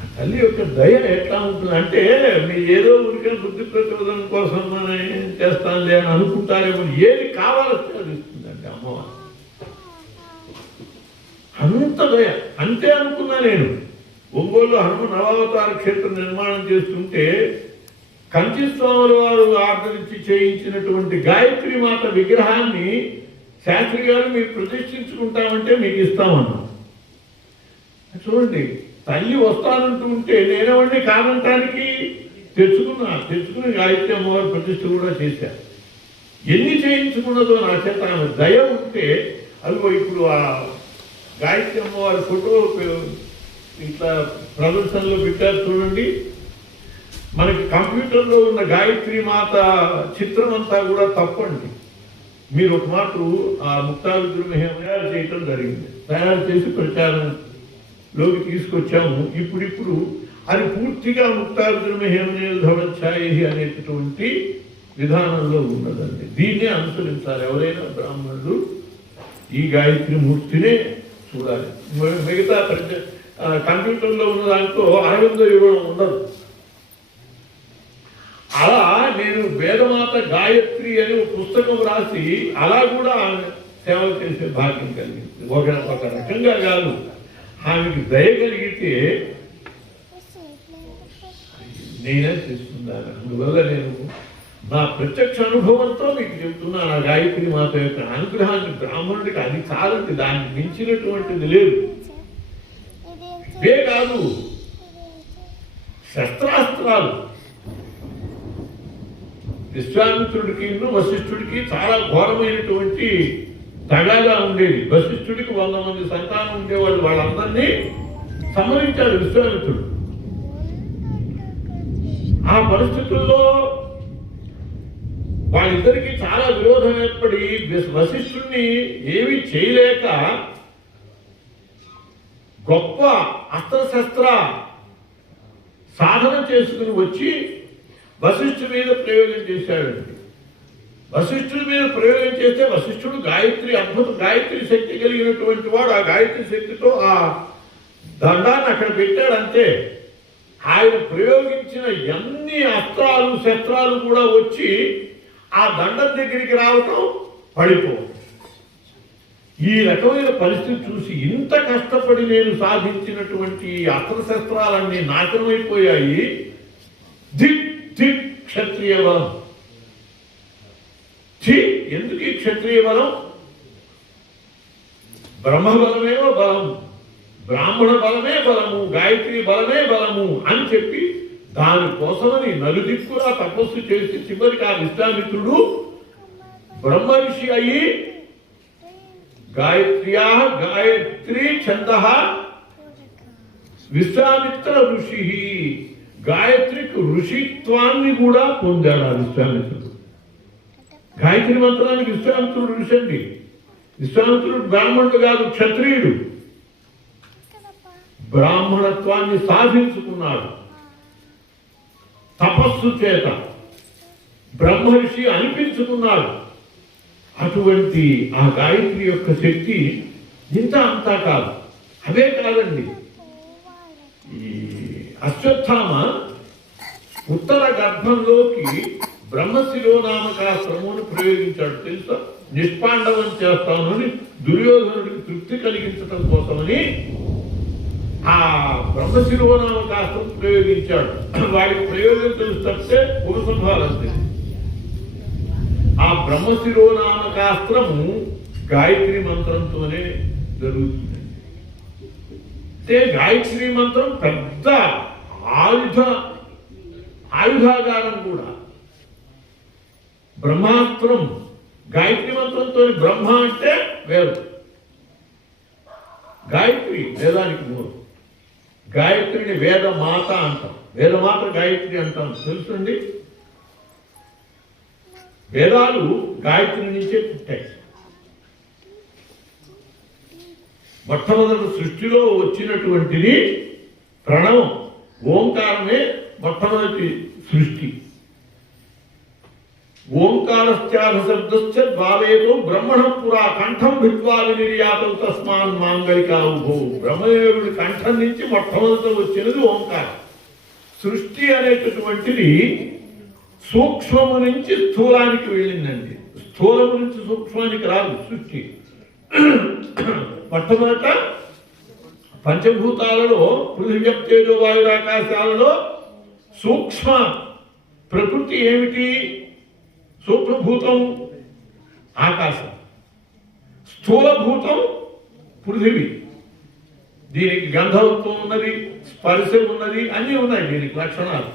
ఆ తల్లి యొక్క దయ ఎట్లా ఉంటుంది అంటే, మీరు ఏదో ఊరికే బుద్ధి ప్రచోదనం కోసం చేస్తానులే అని అనుకుంటారేమో, ఏది కావాలంటే అది ఇస్తుందండి అమ్మవారు. అంత దయ. అంతే అనుకున్నా నేను. ఒంగోలు హనుమ నవావతార క్షేత్రం నిర్మాణం చేస్తుంటే కంచి స్వాముల వారు ఆర్డరించి చేయించినటువంటి గాయత్రి మాత విగ్రహాన్ని శాస్త్రి గారు మీరు ప్రతిష్ఠించుకుంటామంటే మీకు ఇస్తామన్నా. చూడండి, తల్లి వస్తానంటూ ఉంటే నేనేవండి కాదంటానికి తెచ్చుకుని గాయత్రి అమ్మవారి ప్రతిష్ఠ కూడా చేశారు. ఎన్ని చేయించుకున్నదో నా చేత ఆమె దయ ఉంటే. అదిగో ఇప్పుడు ఆ గాయత్రి అమ్మవారి ఫోటో ఇట్లా ప్రదర్శనలో పెట్టారు చూడండి. మనకి కంప్యూటర్లో ఉన్న గాయత్రి మాత చిత్రం అంతా కూడా తప్పండి. మీరు ఒక మాట ఆ ముక్తా విగ్రహం తయారు చేయటం జరిగింది. తయారు చేసి ప్రచారంలోకి తీసుకొచ్చాము. ఇప్పుడు అది పూర్తిగా ముక్తా విగ్రహేమనేధవచ్ఛాయి అనేటటువంటి విధానంలో ఉన్నదండి. దీన్నే అనుసరించాలి ఎవరైనా బ్రాహ్మణులు. ఈ గాయత్రి మూర్తినే చూడాలి. మిగతా కంప్యూటర్లో ఉన్న దాంట్లో ఆనందం ఇవ్వడం ఉండదు. అలా నేను వేదమాత గాయత్రి అని ఒక పుస్తకం రాసి అలా కూడా ఆమె సేవ చేసే భాగ్యం కలిగింది. ఒక రకంగా కాదు, ఆమెకి దయ కలిగితే నేనే చేస్తున్నాను. అందువల్ల నేను నా ప్రత్యక్ష అనుభవంతో మీకు చెప్తున్నాను. ఆ గాయత్రి మాత యొక్క అనుగ్రహాన్ని బ్రాహ్మణుడికి అది చాలండి, దాన్ని మించినటువంటిది లేదు. ఇవే కాదు, శస్త్రాస్త్రాలు విశ్వామిత్రుడికి వశిష్ఠుడికి చాలా ఘోరమైనటువంటి తగాదా ఉండేది. వశిష్ఠుడికి 100 మంది సంతానం ఉండేవాళ్ళు, వాళ్ళందరినీ సంహరించాడు విశ్వామిత్రుడు. ఆ పరిస్థితుల్లో వాళ్ళిద్దరికీ చాలా విరోధం ఏర్పడి వశిష్ఠుడిని ఏమీ చేయలేక గొప్ప అస్త్రశస్త్ర సాధన చేసుకుని వచ్చి వశిష్ఠుడి మీద ప్రయోగం చేశాడండి. వశిష్ఠుడి మీద ప్రయోగం చేస్తే వశిష్ఠుడు గాయత్రి అద్భుత గాయత్రి శక్తి కలిగినటువంటి వాడు. ఆ గాయత్రి శక్తితో ఆ దండాన్ని అక్కడ పెట్టాడంతే. ఆయన ప్రయోగించిన ఎన్ని అస్త్రాలు శస్త్రాలు కూడా వచ్చి ఆ దండం దగ్గరికి రావటం, పడిపోవటం. ఈ రకమైన పరిస్థితి చూసి ఇంత కష్టపడి నేను సాధించినటువంటి అస్త్రశస్త్రాలన్నీ నాశనమైపోయాయి. దిక్ దిక్ క్షత్రియ బలం. ఎందుకు ఈ క్షత్రియ బలం? బ్రహ్మబలమేవ బలం, బ్రాహ్మణ బలమే బలము, గాయత్రి బలమే బలము అని చెప్పి దానికోసమని నలుదిక్కులా తపస్సు చేసి చివరికి ఆ విశ్వామిత్రుడు బ్రహ్మ ఋషి అయ్యి గాయత్రీ ఛంద విశ్వామిత్ర ఋషి, గాయత్రికి ఋషిత్వాన్ని కూడా పొందాడు ఆ విశ్వామిత్రుడు. గాయత్రి మంత్రానికి విశ్వామిత్రుడు ఋషి అండి. విశ్వామిత్రుడు బ్రాహ్మణుడు కాదు, క్షత్రియుడు. బ్రాహ్మణత్వాన్ని సాధించుకున్నాడు తపస్సు చేత, బ్రహ్మర్షి అనిపించుకున్నాడు. అటువంటి ఆ గాయత్రి యొక్క శక్తి ఇంత అంతా కాదు. అవే కాదండి, ఈ అశ్వత్థామ ఉత్తర గర్భంలోకి బ్రహ్మశిరోనామకాశ్రమమును ప్రయోగించాడు. తెలుసా? నిష్పాండవం చేస్తామని దుర్యోధనుడికి తృప్తి కలిగించడం కోసమని ఆ బ్రహ్మశిరోనామకాస్త్రం ప్రయోగించాడు. వాడికి ప్రయోగం తెలిస్తే పురుషభావంతే. ఆ బ్రహ్మశిరోనామకాస్త్రము గాయత్రి మంత్రంతోనే జరుగుతుంది. అంటే గాయత్రి మంత్రం పెద్ద ఆయుధాగారం కూడా. బ్రహ్మాస్త్రం గాయత్రి మంత్రంతో, బ్రహ్మ అంటే వేరు, గాయత్రి వేదానికి మూలం. గాయత్రిని వేదమాత అంటాం, వేదమాత గాయత్రి అంటాం. తెలుసండి, వేదాలు గాయత్రి నుంచే పుట్టాయి. మొట్టమొదటి సృష్టిలో వచ్చినటువంటిది ప్రణవం, ఓంకారమే మొట్టమొదటి సృష్టి. ఓంకారశ్చాధ శబ్దశ్చ ద్వావేదో బ్రహ్మణం పురా కంఠం భిత్వా వినిర్యాతం తస్మాన్ మాంగళికాభో. బ్రహ్మదేవుడి కంఠం నుంచి మొట్టమొదట వచ్చినది ఓంకారం. సృష్టి అనేటటువంటిది సూక్ష్మము నుంచి స్థూలానికి వెళ్ళిందండి, స్థూలము నుంచి సూక్ష్మానికి రాదు సృష్టి. మొట్టమొదట పంచభూతాలలో పృథివ్య తేజో వాయురాకాశాలలో సూక్ష్మ ప్రకృతి ఏమిటి? సూక్ష్మభూతం ఆకాశం, స్థూలభూతం పృథివీ. దీనికి గంధవత్వం ఉన్నది, స్పర్శ ఉన్నది, అన్నీ ఉన్నాయి దీనికి లక్షణాలు.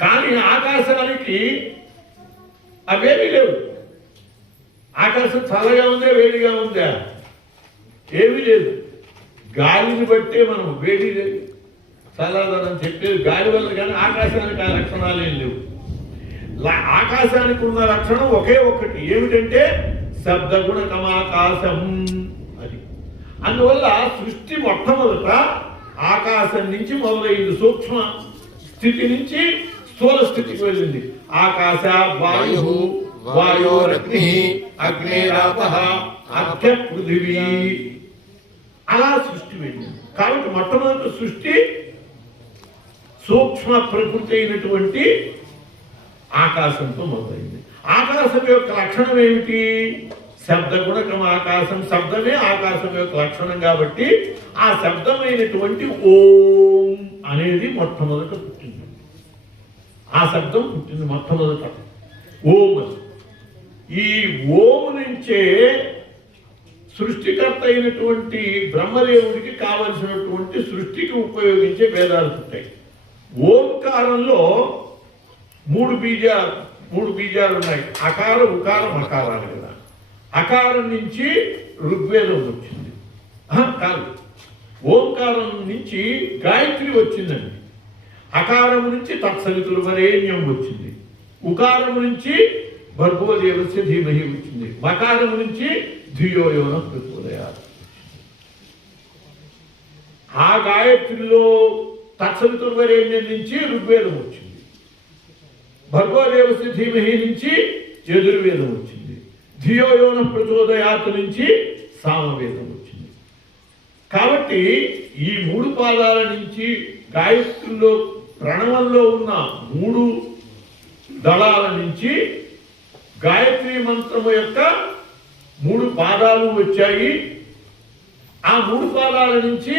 కానీ ఆకాశానికి అవేమీ లేవు. ఆకాశం చల్లగా ఉందా, వేడిగా ఉందా? ఏమీ లేదు. గాలిని బట్టే మనం వేడి చల్లదనం చెప్పేది గాలి వల్ల, కానీ ఆకాశానికి ఆ లక్షణాలు ఏం లేవు. ఆకాశానికి ఉన్న లక్షణం ఒకే ఒకటి, ఏమిటంటే శబ్దగుణకమాకాశం. అది అందువల్ల సృష్టి మొట్టమొదట ఆకాశం నుంచి మొదలైంది. సూక్ష్మ స్థితి నుంచి స్థూల స్థితికి వెళ్ళింది. ఆకాశ వాయు, వాయోరగ్ని, అగ్నేరాపః, అర్ఘ్య పృథివీ, అలా సృష్టి వెళ్ళింది. కాబట్టి మొట్టమొదటి సృష్టి సూక్ష్మ ప్రకృతి అయినటువంటి ఆకాశంతో మొదలైంది. ఆకాశం యొక్క లక్షణం ఏమిటి? శబ్దగుణకం ఆకాశం. శబ్దమే ఆకాశం యొక్క లక్షణం. కాబట్టి ఆ శబ్దమైనటువంటి ఓం అనేది మొట్టమొదట పుట్టింది. ఆ శబ్దం పుట్టింది మొట్టమొదట ఓం అని. ఈ ఓం నుంచే సృష్టికర్త అయినటువంటి బ్రహ్మదేవుడికి కావలసినటువంటి సృష్టికి ఉపయోగించే వేదాలు పుట్టాయి. ఓంకారంలో మూడు బీజాలు ఉన్నాయి. అకార, ఉకార, మకారాలు కదా. అకారం నుంచి ఋగ్వేదం వచ్చింది. కాదు, ఓంకారం నుంచి గాయత్రి వచ్చిందండి. అకారం నుంచి తత్సవితుర్వరేణ్యం వచ్చింది. ఉకారం నుంచి భర్గోదేవస్య ధీమహి వచ్చింది. మకారం నుంచి ధియో యో నః ప్రచోదయాత్. ఆ గాయత్రిలో తత్సవితుర్వరేణ్యం నుంచి ఋగ్వేదం వచ్చింది. భర్గోదేవస్య ధీమహి నుంచి యజుర్వేదం వచ్చింది. ధియో యో నః ప్రచోదయాత్ నుంచి సామవేదం వచ్చింది. కాబట్టి ఈ 3 పాదాల నుంచి గాయత్రిలో ప్రణవంలో ఉన్న 3 దళాల నుంచి గాయత్రి మంత్రము యొక్క 3 పాదాలు వచ్చాయి. ఆ 3 పాదాల నుంచి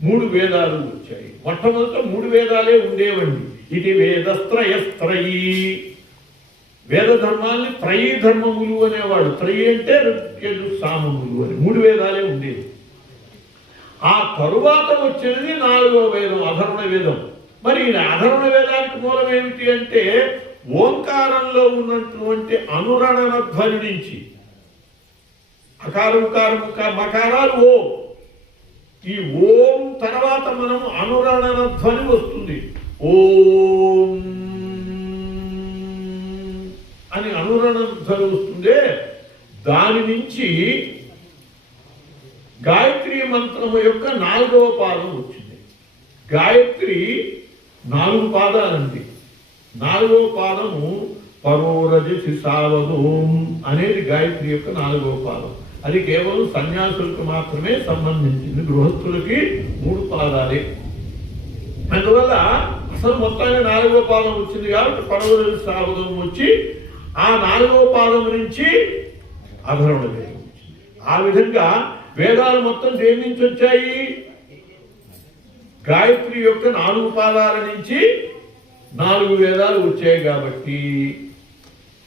3 వేదాలు వచ్చాయి. మొట్టమొదట 3 వేదాలే ఉండేవండి. ఇది వేదస్త్రయస్త్రయీ, వేద ధర్మాల్ని త్రయీ ధర్మములు అనేవాడు. త్రయీ అంటే ఋగ్యజు సామములు అని 3 వేదాలే ఉండేవి. ఆ తరువాత వచ్చినది 4వ వేదం, అధర్వణ వేదం. మరి అధర్వణ వేదానికి మూలం ఏమిటి అంటే ఓంకారంలో ఉన్నటువంటి అనురణన ధ్వని నుంచి, అకారం కారం మకారాలు ఓ, ఈ ఓం తర్వాత మనము అనురణన ధ్వని వస్తుంది. ఓం అని అనురణన ధ్వని వస్తుందే, దాని నుంచి గాయత్రి మంత్రము యొక్క 4వ పాదం వచ్చింది. గాయత్రి 4 పాదాలండి. 4వ పాదము పరోరజసి సావధోం అనేది గాయత్రి యొక్క 4వ పాదం. అది కేవలం సన్యాసులకు మాత్రమే సంబంధించింది, గృహస్థులకి 3 పాదాలే. అందువల్ల అసలు మొత్తాన్ని 4వ పాదం వచ్చింది కాబట్టి పరోరజసి సావధం వచ్చి ఆ 4వ పాదం నుంచి అధర్వణ వేదం వచ్చింది. ఆ విధంగా వేదాలు మొత్తం దేని నుంచి వచ్చాయి? గాయత్రి యొక్క 4 పాదాల నుంచి 4 వేదాలు వచ్చాయి. కాబట్టి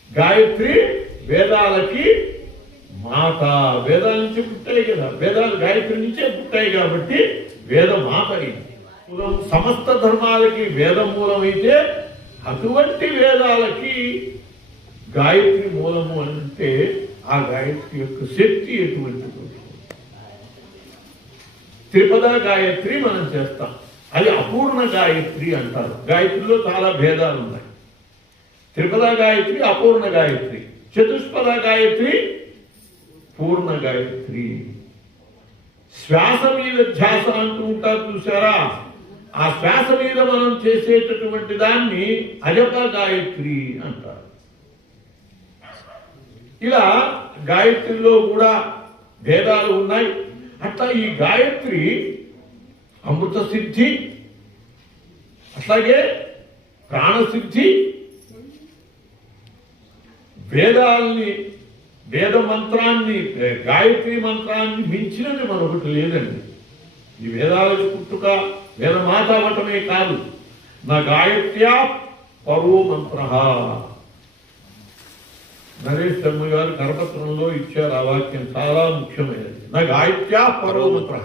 గాయత్రి వేదాలకి మాత, వేదాల నుంచి పుట్టాయి కదా, వేదాలు గాయత్రి నుంచే పుట్టాయి కాబట్టి వేద మాత అయింది. సమస్త ధర్మాలకి వేద మూలమైతే అటువంటి వేదాలకి గాయత్రి మూలము అంటే ఆ గాయత్రి యొక్క శక్తి ఎటువంటిది? త్రిపద గాయత్రి మనం చేస్తాం, అది అపూర్ణ గాయత్రి అంటారు. గాయత్రిలో చాలా భేదాలు ఉన్నాయి. త్రిపద గాయత్రి, అపూర్ణ గాయత్రి, చతుష్పద గాయత్రి, పూర్ణ గాయత్రి. శ్వాస మీద ధ్యాస అంటూ ఉంటారు చూసారా, ఆ శ్వాస మీద మనం చేసేటటువంటి దాన్ని అజప గాయత్రి అంటారు. ఇలా గాయత్రిలో కూడా భేదాలు ఉన్నాయి. అట్లా ఈ గాయత్రి అమృత సిద్ధి, అట్లాగే ప్రాణసిద్ధి, వేదాల్ని, వేద మంత్రాన్ని, గాయత్రి మంత్రాన్ని మించినది మరొకటి లేదండి. ఈ వేదాలకు పుట్టుక వేదమాత అవటమే కాదు, నా గాయత్ర్యా పరో మంత్ర. నరేష్ శర్మ గారు కరపత్రంలో ఇచ్చారు ఆ వాక్యం, చాలా ముఖ్యమైనది. నా గాయత్ర్యా పరో మంత్ర,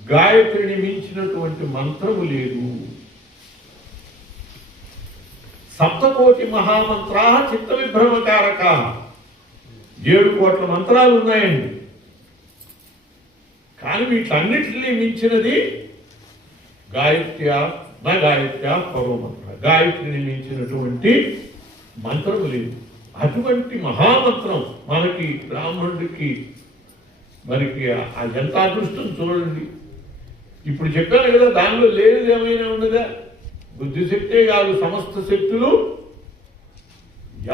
గాయత్రిని మించినటువంటి మంత్రము లేదు. సప్తకోటి మహామంత్రా చిత్త విభ్రమకారక, 7 కోట్ల మంత్రాలు ఉన్నాయండి. కానీ వీటన్నిటిని మించినది గాయత్ర్యా, నా గాయత్ర్యా పరో మంత్ర, గాయత్రిని మించినటువంటి మంత్రము లేదు. అటువంటి మహామంత్రం మనకి బ్రాహ్మణుడికి మనకి ఎంత అదృష్టం చూడండి. ఇప్పుడు చెప్పాను కదా, దానిలో లేనిది ఏమైనా ఉన్నదా? బుద్ధిశక్తే కాదు, సమస్త శక్తులు.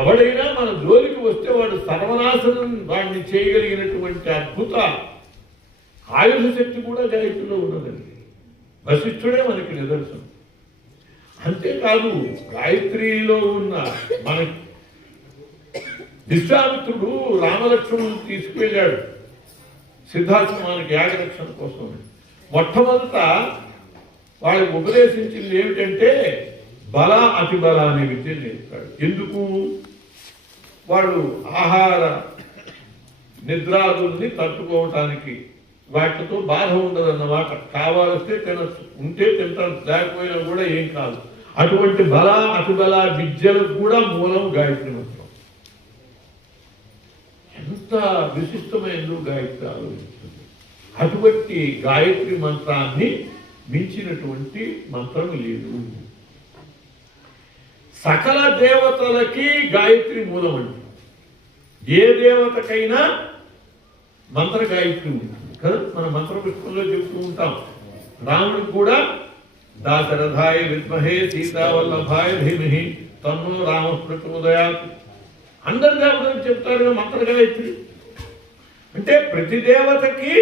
ఎవడైనా మన జోలికి వస్తే వాడు సర్వనాశనం వాడిని చేయగలిగినటువంటి అద్భుత ఆయుధ శక్తి కూడా గాయత్రిలో ఉన్నదండి. వశిష్ఠుడే మనకి నిదర్శనం. అంతేకాదు, గాయత్రిలో ఉన్న మనకి విశ్వామిత్రుడు రామలక్ష్మణుని తీసుకువెళ్ళాడు సిద్ధాశ్రమానికి యాగరక్షణ కోసం. మొట్టమొదట వాళ్ళకి ఉపదేశించింది ఏమిటంటే బల అతిబల అనే విద్య నేర్పాడు. ఎందుకు? వాడు ఆహార నిద్రాదుల్ని తట్టుకోవటానికి, వాటితో బాధ ఉండదన్నమాట. కావాలిస్తే తినచ్చు, ఉంటే తింటారు, లేకపోయినా కూడా ఏం కాదు. అటువంటి బల అతిబల విద్యలకు కూడా మూలం గాయత్రి మంత్రం. ఎంత విశిష్టమైనదో గాయత్రి ఆలోచిస్తుంది. అటువంటి గాయత్రి మంత్రాన్ని మించినటువంటి మంత్రం లేదు. సకల దేవతలకి గాయత్రి మూలం అండి. ఏ దేవతకైనా మంత్ర గాయత్రి ఉంటుంది కదా. మన మంత్ర పుష్పంలో చెప్తూ ఉంటాం, రాముడికి కూడా దాశరథాయ విద్మహే సీతావల్లభాయ ధీమహి తన్నో రామ ప్రచోదయాత్. అందరి దేవతలకు చెప్తారు మంత్ర గాయత్రి. అంటే ప్రతి దేవతకి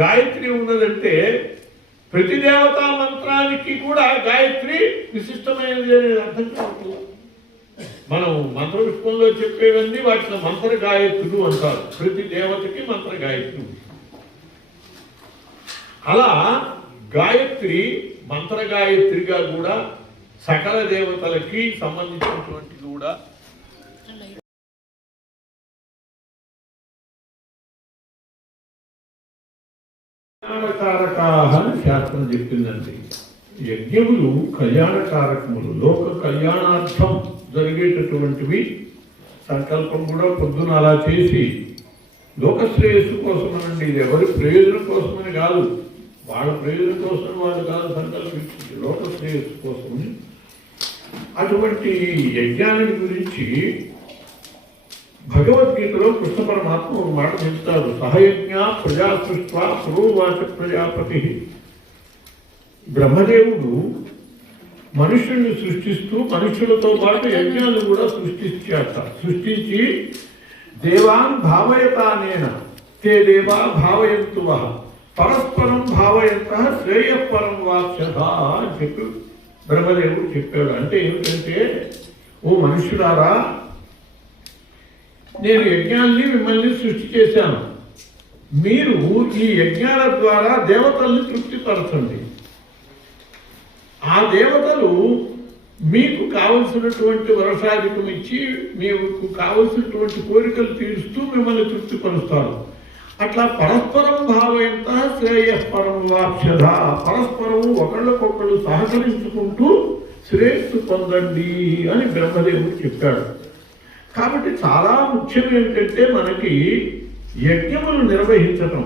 గాయత్రి ఉన్నదంటే ప్రతి దేవతా మంత్రానికి కూడా గాయత్రి విశిష్టమైనది అనేది అర్థం కావట్లేదు. మనం మంత్ర పుష్పంలో చెప్పేవన్నీ వాటిని మంత్ర గాయత్రులు అంటారు. ప్రతి దేవతకి మంత్ర గాయత్రి. అలా గాయత్రి మంత్ర గాయత్రిగా కూడా సకల దేవతలకి సంబంధించినటువంటి కూడా కళ్యాణకారకాహ అని శాస్త్రం చెప్పిందండి. యజ్ఞములు కళ్యాణకారకములు, లోక కళ్యాణార్థం జరిగేటటువంటివి. సంకల్పం కూడా పొద్దున అలా చేసి లోకశ్రేయస్సు కోసమనండి. ఇది ఎవరి ప్రయోజనం కోసమని కాదు, వాళ్ళ ప్రయోజనం కోసం వాళ్ళు కాదు సంకల్పించింది, లోకశ్రేయస్సు కోసమని. అటువంటి యజ్ఞాన్ని గురించి భగవద్గీతలో కృష్ణ పరమాత్మ ఒక మాట చెప్తాడు. సహయజ్ఞ ప్రజా సృష్ట్వా పురోవాచ ప్రజాపతి. బ్రహ్మదేవుడు మనుషుల్ని సృష్టిస్తూ మనుషులతో పాటు యజ్ఞాలు కూడా సృష్టించి దేవాన్ భావయతానేన తే దేవా భావయంతు పరస్పరం భావయంత శ్రేయపరం వాక్యత అని చెప్పి బ్రహ్మదేవుడు చెప్పాడు. అంటే ఏమిటంటే, ఓ మనుషులారా, నేను యజ్ఞాల్ని మిమ్మల్ని సృష్టి చేశాను. మీరు ఈ యజ్ఞాల ద్వారా దేవతల్ని తృప్తిపరచండి. ఆ దేవతలు మీకు కావలసినటువంటి వర్షాధికం ఇచ్చి మీకు కావలసినటువంటి కోరికలు తీరుస్తూ మిమ్మల్ని తృప్తిపరుస్తారు. అట్లా పరస్పరం భావయంత శ్రేయస్పరం వాక్షధ. పరస్పరము ఒకళ్ళకొకళ్ళు సహకరించుకుంటూ శ్రేయస్సు పొందండి అని బ్రహ్మదేవుడు చెప్పాడు. కాబట్టి చాలా ముఖ్యం ఏంటంటే మనకి యజ్ఞములు నిర్వహించటం.